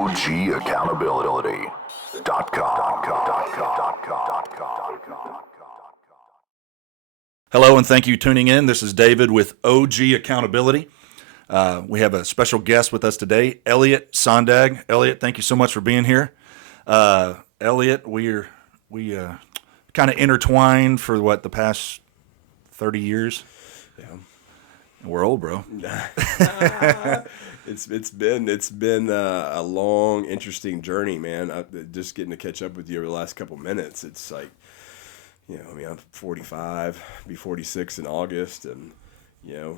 OGAccountability.com. Hello, and thank you for tuning in. This is David with OG Accountability. We have a special guest with us today, Elliot Sondag. Elliot, thank you so much for being here. Elliot, we kind of intertwined for the past 30 years. Yeah, we're old, bro. it's been a long, interesting journey, man. Just getting to catch up with you over the last couple minutes. It's like, I'm 45, be 46 in August, and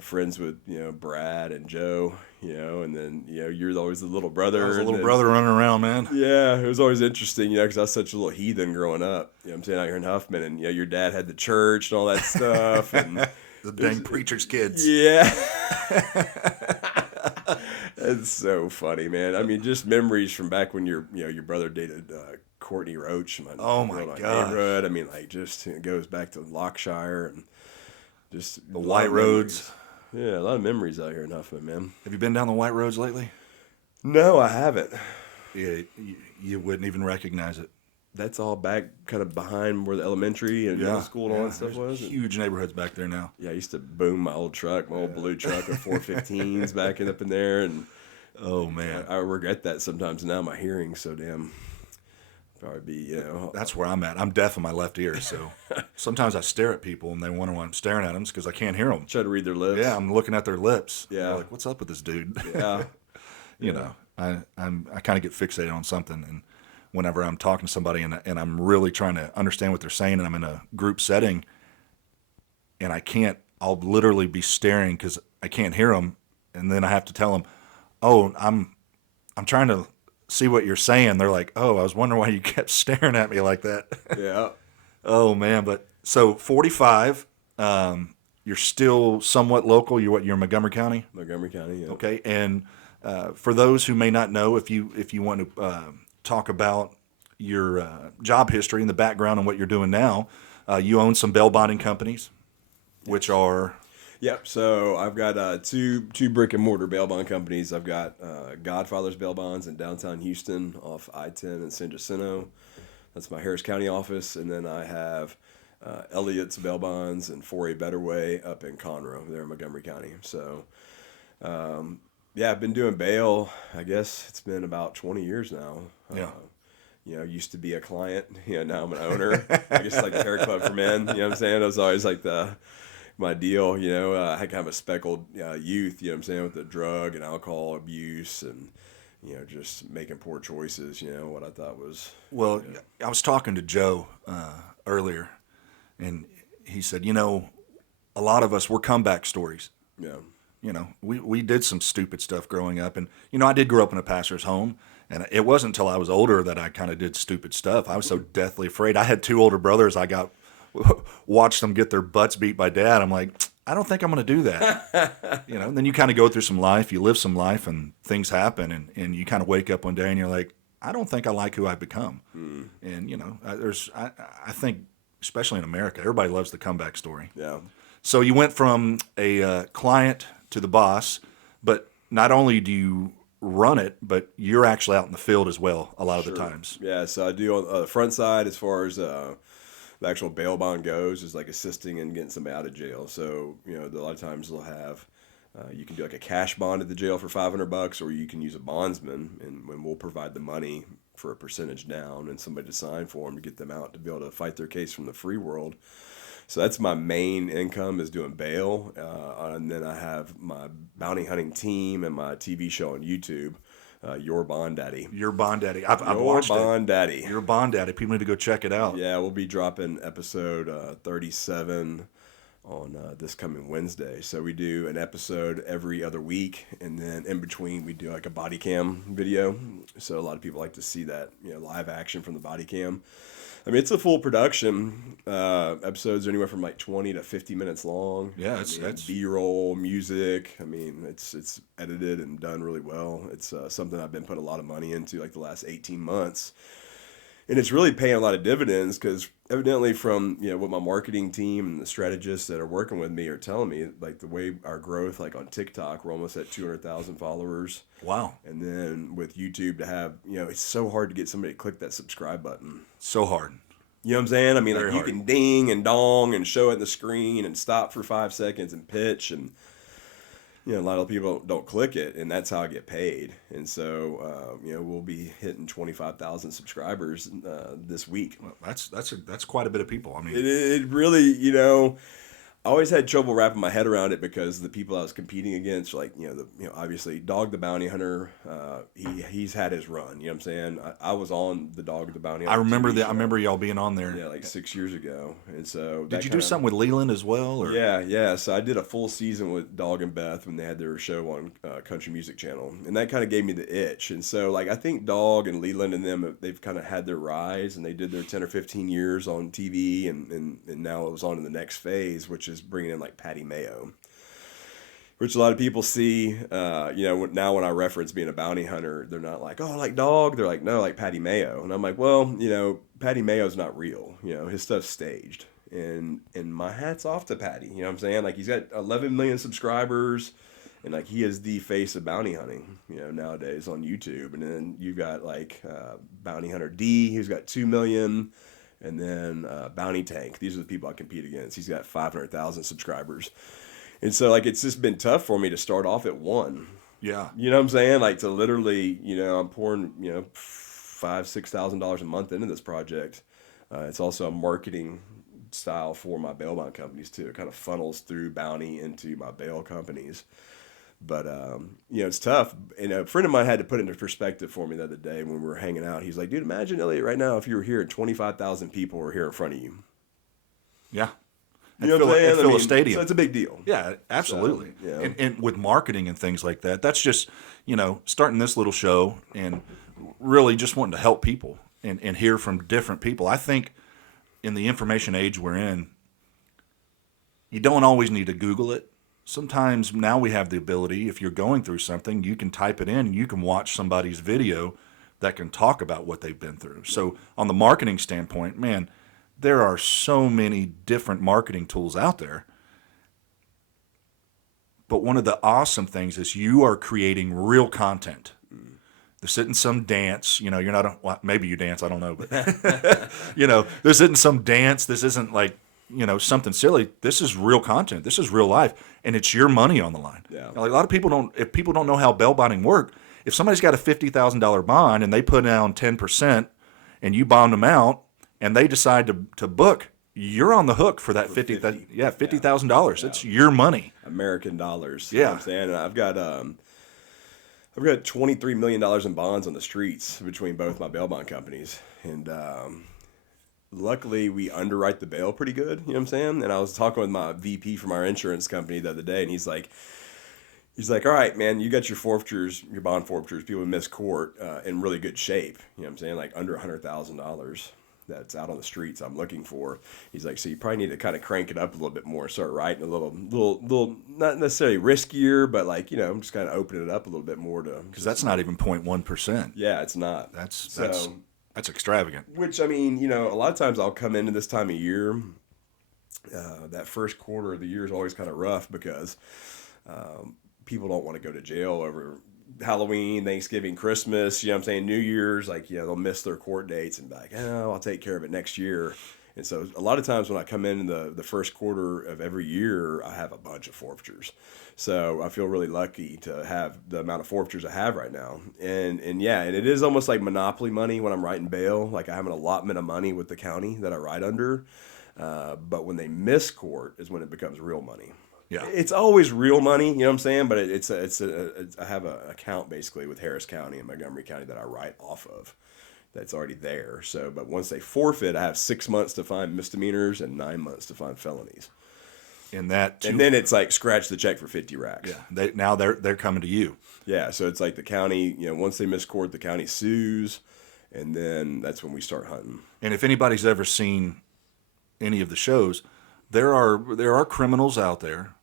friends with Brad and Joe, and then you're always the little brother. I was a little brother running around, man. Yeah, it was always interesting, because I was such a little heathen growing up. I'm saying, out here in Huffman, and your dad had the church and all that stuff, and the dang preacher's kids. Yeah. It's so funny, man. I mean, just memories from back when your brother dated Courtney Roach. Oh my God. Neighborhood. I mean, it goes back to Lockshire and just the white roads. Yeah, a lot of memories out here in Huffman, man. Have you been down the white roads lately? No, I haven't. Yeah, you wouldn't even recognize it. That's all back kind of behind where the elementary and middle school and all that stuff was. Huge neighborhoods back there now. Yeah, I used to boom my old truck, my old blue truck with 415s backing up in there. And oh, man. I regret that sometimes now. My hearing's so damn, probably be, That's where I'm at. I'm deaf in my left ear, so sometimes I stare at people and they wonder why I'm staring at them because I can't hear them. Try to read their lips. Yeah, I'm looking at their lips. Yeah. I'm like, what's up with this dude? Yeah. I kind of get fixated on something, and whenever I'm talking to somebody and I'm really trying to understand what they're saying and I'm in a group setting and I'll literally be staring because I can't hear them, and then I have to tell them, oh, I'm trying to see what you're saying. They're like, oh, I was wondering why you kept staring at me like that. Yeah. Oh, man. But so 45, you're still somewhat local. You're Montgomery County? Montgomery County, yeah. Okay. And for those who may not know, if you want to talk about your job history and the background and what you're doing now, you own some bail bonding companies, which are... Yep. So I've got two brick and mortar bail bond companies. I've got Godfather's Bail Bonds in downtown Houston off I-10 and San Jacinto. That's my Harris County office. And then I have Elliot's Bail Bonds and 4A Better Way up in Conroe there in Montgomery County. So, I've been doing bail, I guess it's been about 20 years now. Yeah. Used to be a client, now I'm an owner. I guess like the hair club for men, you know what I'm saying? I was always like my deal, I had kind of a speckled youth, you know what I'm saying, with the drug and alcohol abuse and, just making poor choices, what I thought was. Well, I was talking to Joe earlier, and he said, a lot of us, we're comeback stories. Yeah. We did some stupid stuff growing up, and, I did grow up in a pastor's home, and it wasn't until I was older that I kind of did stupid stuff. I was so deathly afraid. I had two older brothers. Watched them get their butts beat by dad. I'm like, I don't think I'm going to do that. And then you kind of go through some life, you live some life, and things happen, and you kind of wake up one day and you're like, I don't think I like who I've become. And, I think, especially in America, everybody loves the comeback story. Yeah. So you went from a client to the boss, but not only do you run it, but you're actually out in the field as well a lot of the times. Yeah, so I do on the front side as far as the actual bail bond goes, is like assisting in getting somebody out of jail. So, a lot of times they'll have, you can do like a cash bond at the jail for $500, or you can use a bondsman, and when we'll provide the money for a percentage down and somebody to sign for them to get them out to be able to fight their case from the free world. So that's my main income, is doing bail. And then I have my bounty hunting team and my TV show on YouTube, Your Bond Daddy. Your Bond Daddy. I've watched it. Your Bond Daddy. Your Bond Daddy. People need to go check it out. Yeah, we'll be dropping episode 37 on this coming Wednesday. So we do an episode every other week, and then in between we do like a body cam video. So a lot of people like to see that, live action from the body cam. I mean, it's a full production. Episodes are anywhere from like 20 to 50 minutes long. Yeah, that's B-roll, music. I mean, it's edited and done really well. It's something I've been putting a lot of money into like the last 18 months. And it's really paying a lot of dividends because evidently from, what my marketing team and the strategists that are working with me are telling me, like the way our growth, like on TikTok, we're almost at 200,000 followers. Wow. And then with YouTube to have, it's so hard to get somebody to click that subscribe button. So hard. You know what I'm saying? I mean, Very like you hard. can ding and dong and show it in the screen and stop for 5 seconds and pitch, and a lot of people don't click it, and that's how I get paid. And so, we'll be hitting 25,000 subscribers this week. Well, that's quite a bit of people. I mean, It really, I always had trouble wrapping my head around it because the people I was competing against, like, obviously Dog the Bounty Hunter, he's had his run. You know what I'm saying? I was on the Dog the Bounty Hunter. I remember TV that. show, I remember y'all being on there. yeah, like 6 years ago. And so Did you do something with Leland as well? Or? Yeah. So I did a full season with Dog and Beth when they had their show on Country Music Channel, and that kind of gave me the itch. And so, like, I think Dog and Leland and them, they've kind of had their rise, and they did their 10 or 15 years on TV, and now it was on to the next phase, which is bringing in like Patty Mayo, which a lot of people see. Now when I reference being a bounty hunter, they're not like, oh, like Dog. They're like, no, like Patty Mayo. And I'm like, well, Patty Mayo's not real. His stuff's staged. And my hat's off to Patty. You know what I'm saying? Like, he's got 11 million subscribers, and like he is the face of bounty hunting, nowadays on YouTube. And then you've got like Bounty Hunter D, who's got 2 million. And then Bounty Tank. These are the people I compete against. He's got 500,000 subscribers. And so, like, it's just been tough for me to start off at one. Yeah. You know what I'm saying? Like, to literally, I'm pouring, $5,000-$6,000 a month into this project. It's also a marketing style for my bail bond companies, too. It kind of funnels through Bounty into my bail companies. But, it's tough. And a friend of mine had to put it into perspective for me the other day when we were hanging out. He's like, dude, imagine, Elliot, right now, if you were here and 25,000 people were here in front of you. Yeah. You know what I'm saying? And fill a stadium. So it's a big deal. Yeah, absolutely. So, yeah. And with marketing and things like that, that's just, starting this little show and really just wanting to help people and hear from different people. I think in the information age we're in, you don't always need to Google it. Sometimes now we have the ability, if you're going through something, you can type it in and you can watch somebody's video that can talk about what they've been through. So on the marketing standpoint, man, there are so many different marketing tools out there. But one of the awesome things is you are creating real content. This isn't some dance, you're not, well, maybe you dance, I don't know, but, this isn't some dance. This isn't like, something silly. This is real content. This is real life, and it's your money on the line. Yeah. Like, a lot of people if people don't know how bail bonding work, if somebody's got a $50,000 bond and they put down 10% and you bond them out and they decide to book, you're on the hook for that $50,000. Yeah, $50,000. It's your money. American dollars. Yeah. You know what I'm saying? And I've got $23 million in bonds on the streets between both my bail bond companies. And luckily, we underwrite the bail pretty good. You know what I'm saying? And I was talking with my VP from our insurance company the other day, and he's like, all right, man, you got your forfeitures, your bond forfeitures, people who miss court in really good shape. You know what I'm saying? Like under $100,000 that's out on the streets I'm looking for. He's like, so you probably need to kind of crank it up a little bit more and start writing a little, not necessarily riskier, but like, just kind of open it up a little bit more to. Because that's not even 0.1%. Yeah, it's not. That's extravagant. Which, I mean, a lot of times I'll come into this time of year. That first quarter of the year is always kind of rough because people don't want to go to jail over Halloween, Thanksgiving, Christmas, what I'm saying, New Year's, like, they'll miss their court dates and be like, oh, I'll take care of it next year. And so a lot of times when I come in the first quarter of every year, I have a bunch of forfeitures. So I feel really lucky to have the amount of forfeitures I have right now. And it is almost like monopoly money when I'm writing bail. Like, I have an allotment of money with the county that I write under. But when they miss court is when it becomes real money. Yeah. It's always real money, you know what I'm saying? But I have an account basically with Harris County and Montgomery County that I write off of. That's already there. So, but once they forfeit, I have 6 months to find misdemeanors and 9 months to find felonies. And then it's like scratch the check for 50 racks. Yeah. Now they're coming to you. Yeah. So it's like the county, once they miss court, the county sues, and then that's when we start hunting. And if anybody's ever seen any of the shows, there are criminals out there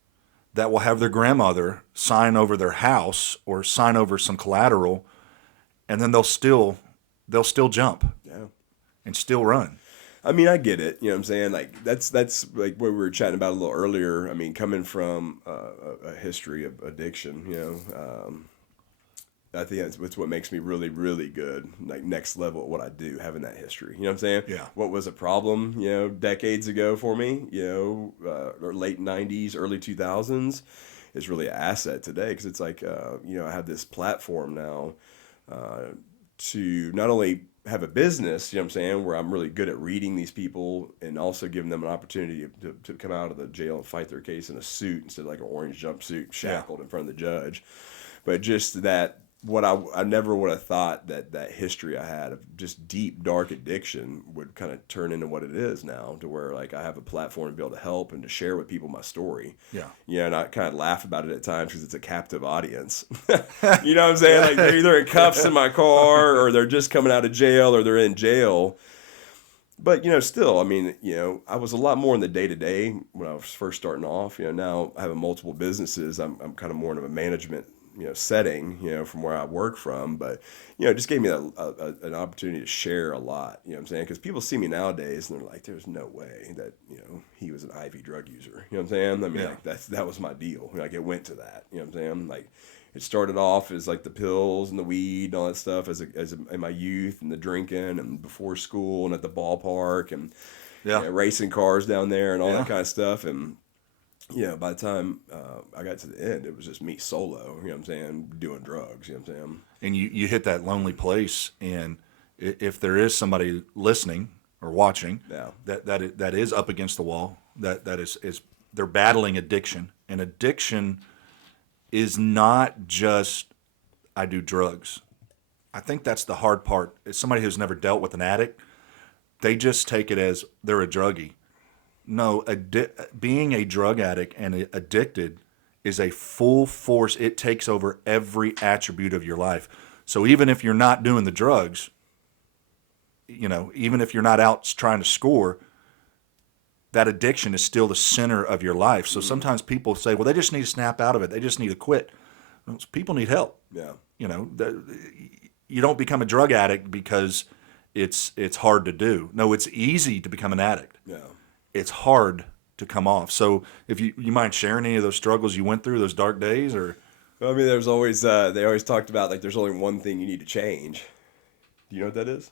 that will have their grandmother sign over their house or sign over some collateral, and then they'll still jump. Yeah. and still run. I mean, I get it. You know what I'm saying? Like that's like what we were chatting about a little earlier. I mean, coming from a history of addiction, I think that's what makes me really, really good, like next level at what I do, having that history. You know what I'm saying? Yeah. What was a problem, decades ago for me, or late 90s, early 2000s, is really an asset today because it's like, I have this platform now to not only have a business, you know what I'm saying, where I'm really good at reading these people and also giving them an opportunity to come out of the jail and fight their case in a suit instead of like an orange jumpsuit shackled in front of the judge. But just that, what I never would have thought that history I had of just deep, dark addiction would kind of turn into what it is now, to where like I have a platform to be able to help and to share with people my story. Yeah. And I kind of laugh about it at times because it's a captive audience. You know what I'm saying? Like they're either in cuffs in my car or they're just coming out of jail or they're in jail. But, still, I mean, I was a lot more in the day-to-day when I was first starting off. Now having multiple businesses, I'm kind of more in a management setting, from where I work from. But, it just gave me an opportunity to share a lot, you know what I'm saying? Because people see me nowadays and they're like, there's no way that, he was an IV drug user. You know what I'm saying? I mean, like that was my deal. Like it went to that, you know what I'm saying? Like it started off as like the pills and the weed and all that stuff in my youth, and the drinking and before school and at the ballpark and racing cars down there and all that kind of stuff. And, by the time I got to the end, it was just me solo, you know what I'm saying, doing drugs, you know what I'm saying? And you hit that lonely place, and if there is somebody listening or watching that is up against the wall, that is they're battling addiction, and addiction is not just I do drugs. I think that's the hard part. As somebody who's never dealt with an addict, they just take it as they're a druggie. No, being a drug addict and addicted is a full force. It takes over every attribute of your life. So even if you're not doing the drugs, even if you're not out trying to score, that addiction is still the center of your life. So sometimes people say, well, they just need to snap out of it. They just need to quit. Well, people need help. Yeah. You don't become a drug addict because it's hard to do. No, it's easy to become an addict. Yeah. It's hard to come off. So if you mind sharing any of those struggles you went through, those dark days, or? Well, I mean, there's always, they always talked about like there's only one thing you need to change. Do you know what that is?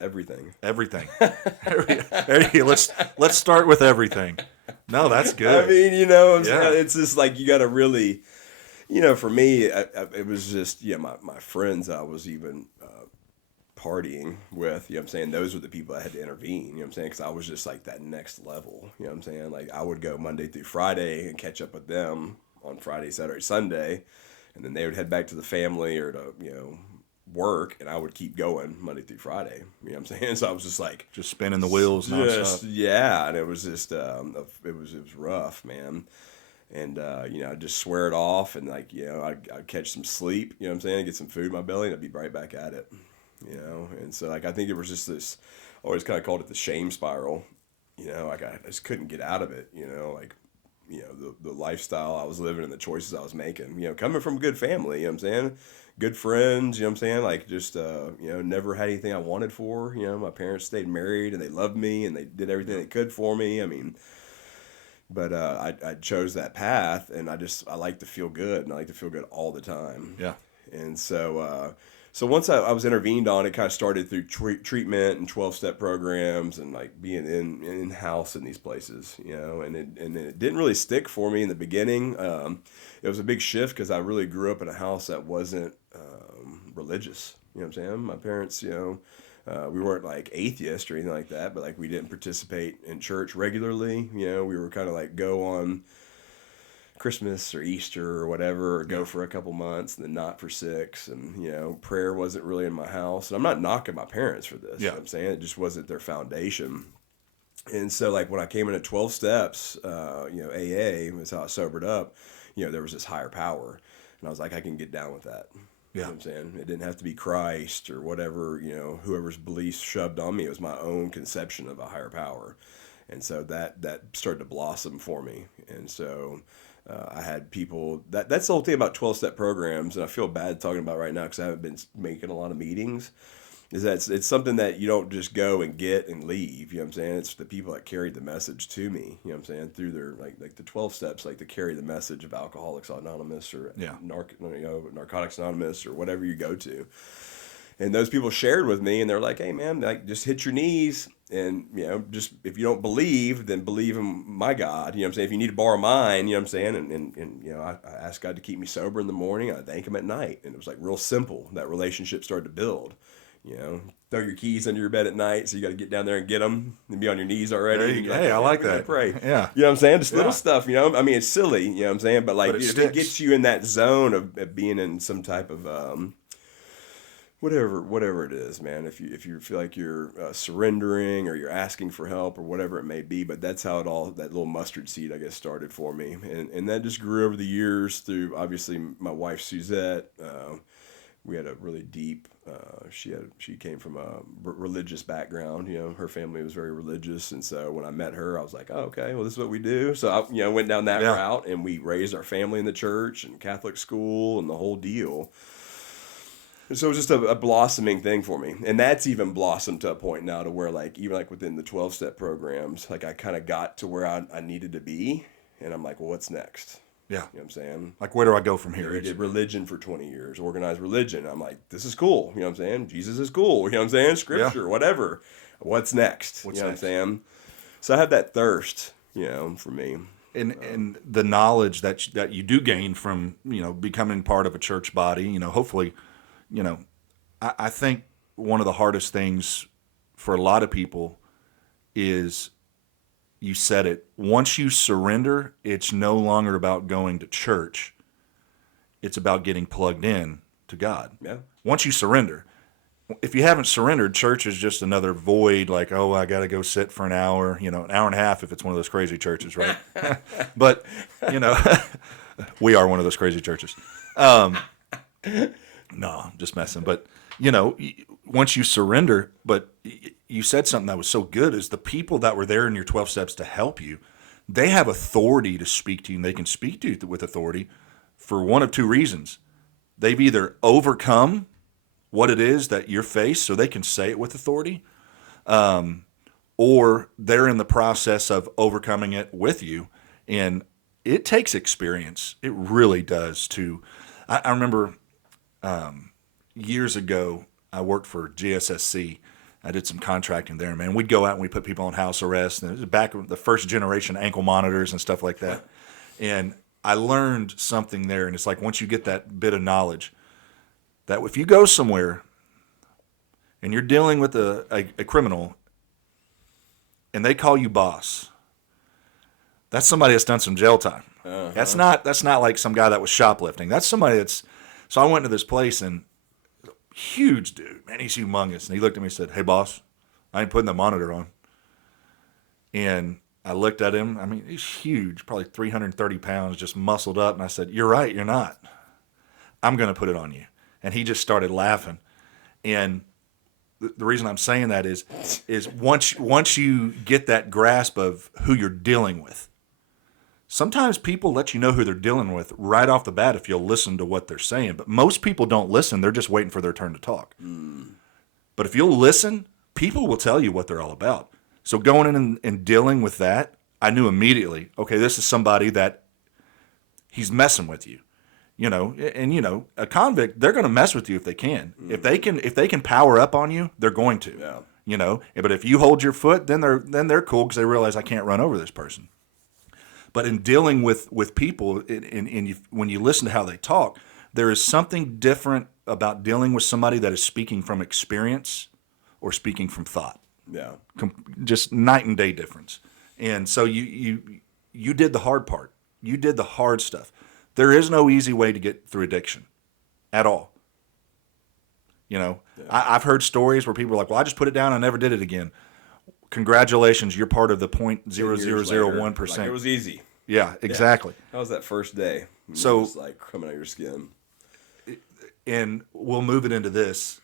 Everything. Everything. Let's start with everything. No, that's good. I mean, it's just like you got to really, for me, it was just, my friends I was even partying with, you know what I'm saying? Those were the people I had to intervene, you know what I'm saying? Because I was just like that next level, you know what I'm saying? Like I would go Monday through Friday and catch up with them on Friday, Saturday, Sunday, and then they would head back to the family or to, work, and I would keep going Monday through Friday, you know what I'm saying? So I was just like... Just spinning the wheels nonstop. Yeah, and it was just, it was rough, man. And, I'd just swear it off, and like, I'd catch some sleep, you know what I'm saying? Get some food in my belly, and I'd be right back at it. And so like I think it was just this, I always kind of called it the shame spiral, like I just couldn't get out of it, the lifestyle I was living and the choices I was making, coming from a good family, you know what I'm saying, good friends, you know what I'm saying, like just never had anything I wanted for, my parents stayed married and they loved me and they did everything they could for me. I mean, but I chose that path, and I like to feel good, and I like to feel good all the time. Yeah. And so once I was intervened on, it kind of started through treatment and 12-step programs and like being in-house in these places, and it didn't really stick for me in the beginning. It was a big shift because I really grew up in a house that wasn't religious, you know what I'm saying? My parents, we weren't like atheists or anything like that, but like we didn't participate in church regularly. We were kind of like go on Christmas or Easter or whatever, or go for a couple months and then not for 6. And, prayer wasn't really in my house. And I'm not knocking my parents for this. You know what I'm saying? It just wasn't their foundation. And so like when I came in at 12 steps, AA was how I sobered up, there was this higher power. And I was like, I can get down with that. You know what I'm saying? It didn't have to be Christ or whatever, whoever's beliefs shoved on me. It was my own conception of a higher power. And so that started to blossom for me. And so I had people, that's the whole thing about 12-step programs, and I feel bad talking about it right now because I haven't been making a lot of meetings. is that it's something that you don't just go and get and leave. You know what I'm saying? It's the people that carried the message to me. You know what I'm saying? Through their like the 12 steps, like to carry the message of Alcoholics Anonymous or Yeah. Narcotics Anonymous or whatever you go to. And those people shared with me, and they're like, "Hey, man, like just hit your knees, and just if you don't believe, then believe in my God." You know what I'm saying? If you need to borrow mine, you know what I'm saying? And I asked God to keep me sober in the morning. I thank Him at night, and it was like real simple. That relationship started to build. Throw your keys under your bed at night, so you got to get down there and get them, and be on your knees already. Hey, I like that. Pray. Yeah. You know what I'm saying? Just Yeah. little stuff. I mean, it's silly. You know what I'm saying? But like, But it if it sticks. gets you in that zone of being in some type of whatever it is, man. If you feel like you're surrendering or you're asking for help or whatever it may be, but that's how that little mustard seed, I guess, started for me, and that just grew over the years through obviously my wife Suzette. We had a really deep. She came from a religious background. Her family was very religious, and so when I met her, I was like, oh, okay, well, this is what we do. So I went down that route, and we raised our family in the church and Catholic school and the whole deal. And so it was just a blossoming thing for me. And that's even blossomed to a point now to where, like, even like within the 12-step programs, like I kind of got to where I needed to be. And I'm like, well, what's next? Yeah. You know what I'm saying? Like, where do I go from here? We did religion for 20 years, organized religion. I'm like, this is cool. You know what I'm saying? Jesus is cool. You know what I'm saying? Scripture, whatever. What's next? You know what I'm saying? So I have that thirst, for me. And the knowledge that you do gain from, becoming part of a church body, hopefully, I think one of the hardest things for a lot of people is, you said it, once you surrender, it's no longer about going to church. It's about getting plugged in to God. Yeah. Once you surrender. If you haven't surrendered, church is just another void, like, oh, I got to go sit for an hour, an hour and a half if it's one of those crazy churches, right? But, we are one of those crazy churches. No, I'm just messing. But, once you surrender, but you said something that was so good, is the people that were there in your 12 steps to help you, they have authority to speak to you, and they can speak to you with authority for one of two reasons. They've either overcome what it is that you're faced, so they can say it with authority, or they're in the process of overcoming it with you. And it takes experience. It really does, too. I remember years ago, I worked for GSSC. I did some contracting there, man. We'd go out and we'd put people on house arrest. And it was back with the first generation ankle monitors and stuff like that. And I learned something there. And it's like, once you get that bit of knowledge, that if you go somewhere and you're dealing with a criminal and they call you boss, that's somebody that's done some jail time. Uh-huh. That's not like some guy that was shoplifting. That's somebody that's. So I went to this place, and huge dude, man, he's humongous. And he looked at me and said, "Hey, boss, I ain't putting the monitor on." And I looked at him. I mean, he's huge, probably 330 pounds, just muscled up. And I said, "You're right, you're not. I'm going to put it on you." And he just started laughing. And the reason I'm saying that is once you get that grasp of who you're dealing with, sometimes people let you know who they're dealing with right off the bat if you'll listen to what they're saying. But most people don't listen. They're just waiting for their turn to talk. But if you'll listen, people will tell you what they're all about. So going in and dealing with that, I knew immediately, okay, this is somebody that he's messing with you. And a convict, they're going to mess with you if they can. If they can power up on you, they're going to. Yeah. But if you hold your foot, then they're cool because they realize I can't run over this person. But in dealing with people, when you listen to how they talk, there is something different about dealing with somebody that is speaking from experience or speaking from thought. Yeah. Just night and day difference. And so you did the hard part. You did the hard stuff. There is no easy way to get through addiction at all. Yeah. I've heard stories where people are like, well, I just put it down. I never did it again. Congratulations. You're part of the 0.0001%. Like, it was easy. Yeah, exactly. That was that first day. So it was like coming out of your skin. And we'll move it into this.